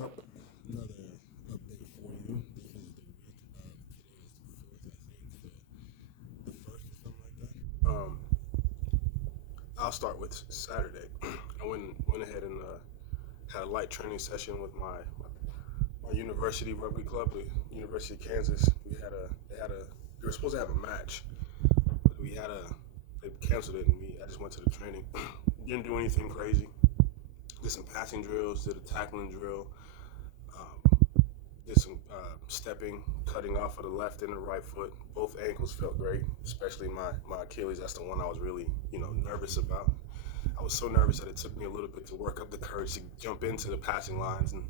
So, another update for you. This is the week of today is the 4th, I think, the 1st or something like that. I'll start with Saturday. I went ahead and had a light training session with my university rugby club, the University of Kansas. They were supposed to have a match, but they canceled it, and I just went to the training. Didn't do anything crazy. Did some passing drills, did a tackling drill, um, did some stepping, cutting off of the left and the right foot. Both ankles felt great, especially my Achilles. That's the one I was really, nervous about. I was so nervous that it took me a little bit to work up the courage to jump into the passing lines and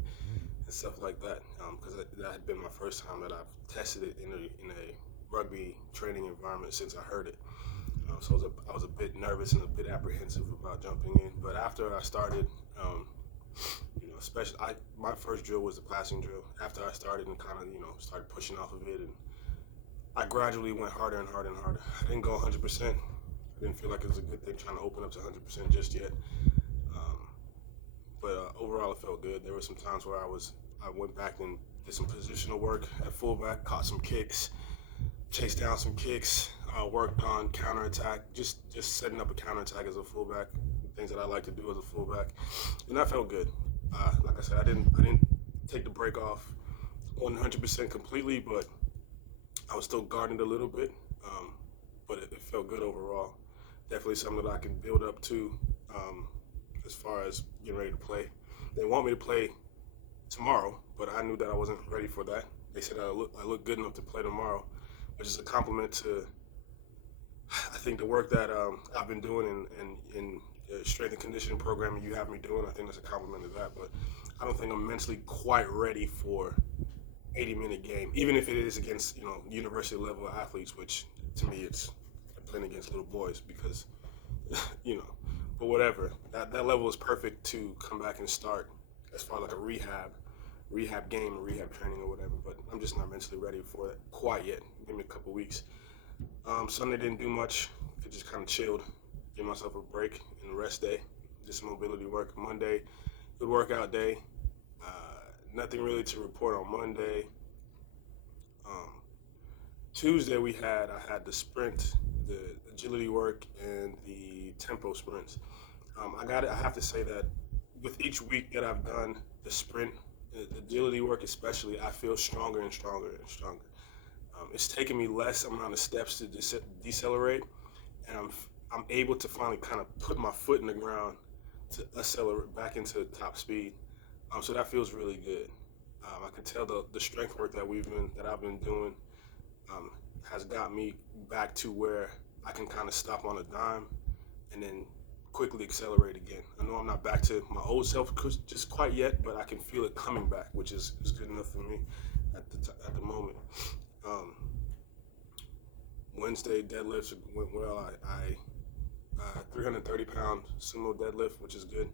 stuff like that, because that had been my first time that I've tested it in a rugby training environment since I heard it. So I was a bit nervous and a bit apprehensive about jumping in. But after I started, um, especially my first drill was the passing drill. After I started and kind of started pushing off of it, and I gradually went harder and harder and harder. I didn't go 100%. I didn't feel like it was a good thing trying to open up to 100% just yet. Um, but overall, it felt good. There were some times where I went back and did some positional work at fullback, caught some kicks, chased down some kicks, worked on counterattack, just setting up a counterattack as a fullback, things that I like to do as a fullback, and that felt good. Like I said, I didn't take the break off 100% completely, but I was still guarding it a little bit. Um, but it felt good overall. Definitely something that I can build up to um, as far as getting ready to play. They want me to play tomorrow, but I knew that I wasn't ready for that. They said I look good enough to play tomorrow, which is a compliment to I think the work that I've been doing in the strength and conditioning programming you have me doing. I think that's a compliment to that, but I don't think I'm mentally quite ready for 80-minute game, even if it is against university level athletes, which to me it's playing against little boys because you know, but whatever. That level is perfect to come back and start as far as like a rehab game or rehab training or whatever. But I'm just not mentally ready for it quite yet. Give me a couple weeks. Sunday didn't do much. I just kind of chilled, give myself a break and a rest day. Did some mobility work. Monday, good workout day. Nothing really to report on Monday. Um, Tuesday I had the sprint, the agility work, and the tempo sprints. I have to say that with each week that I've done the sprint, the agility work especially, I feel stronger and stronger and stronger. It's taken me less amount of steps to decelerate, and I'm able to finally kind of put my foot in the ground to accelerate back into top speed. So that feels really good. I can tell the strength work that I've been doing um, has got me back to where I can kind of stop on a dime and then quickly accelerate again. I know I'm not back to my old self just quite yet, but I can feel it coming back, which is good enough for me at the moment. Um, Wednesday deadlifts went well. I 330 pound sumo deadlift, which is good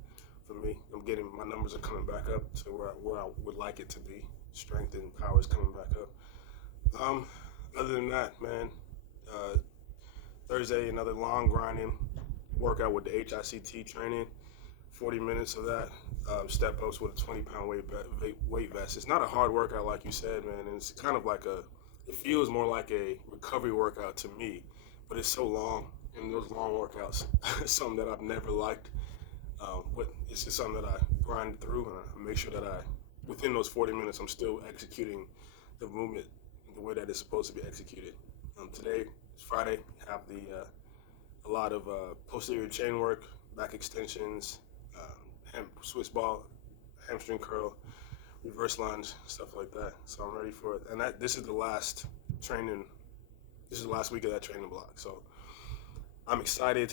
for me. I'm getting my numbers are coming back up to where I would like it to be. Strength and power is coming back up. Um, Other than that, man, uh, Thursday another long grinding workout with the HICT training. 40 minutes of that. Step ups with a 20-pound weight vest. It's not a hard workout like you said, man. And it's kind of like it feels more like a recovery workout to me, but it's so long, and those long workouts is something that I've never liked. But it's just something that I grind through, and I make sure that within those 40 minutes, I'm still executing the movement the way that it's supposed to be executed. Today is Friday. Have a lot of posterior chain work, back extensions, Swiss ball, hamstring curl, reverse lunge, stuff like that. So I'm ready for it. And this is the last training. This is the last week of that training block. So I'm excited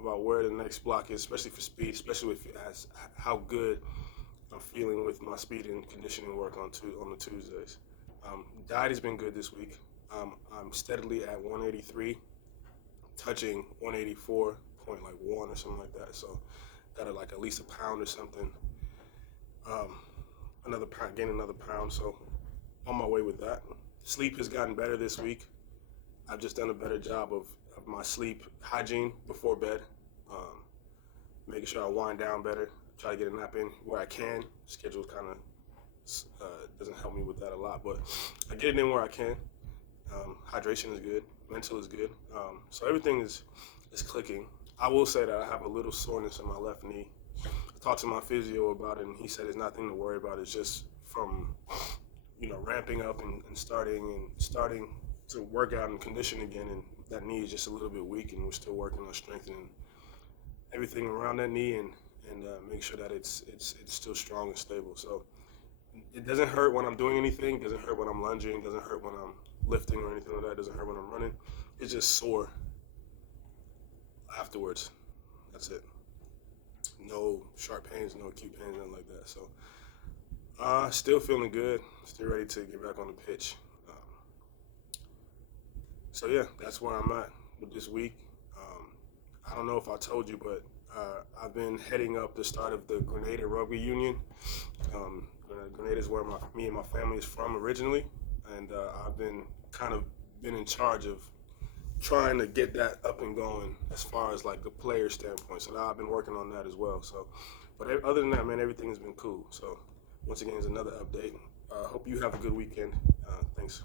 about where the next block is, especially for speed, especially with how good I'm feeling with my speed and conditioning work on the Tuesdays. Diet has been good this week. I'm steadily at 183, touching 184.1 or something like that. So got to like at least a pound or something. Um, another pound, gain another pound. So on my way with that. Sleep has gotten better this week. I've just done a better job of my sleep hygiene before bed, making sure I wind down better. try to get a nap in where I can. Schedule kind of doesn't help me with that a lot, but I get it in where I can. Hydration is good, mental is good, so everything is clicking. I will say that I have a little soreness in my left knee. I talked to my physio about it, and he said it's nothing to worry about. It's just from ramping up and starting to work out and condition again, and that knee is just a little bit weak, and we're still working on strengthening everything around that knee and make sure that it's still strong and stable. So it doesn't hurt when I'm doing anything. It doesn't hurt when I'm lunging. It doesn't hurt when I'm lifting or anything like that. It doesn't hurt when I'm running. It's just sore afterwards. That's it. No sharp pains, no acute pains, nothing like that. So still feeling good. Still ready to get back on the pitch. So yeah, that's where I'm at with this week. I don't know if I told you, but I've been heading up the start of the Grenada Rugby Union. Grenada is where me and my family is from originally, and I've been in charge of trying to get that up and going as far as like the player standpoint. So now I've been working on that as well. So, but other than that, man, everything has been cool. So once again, it's another update. Hope you have a good weekend. Thanks.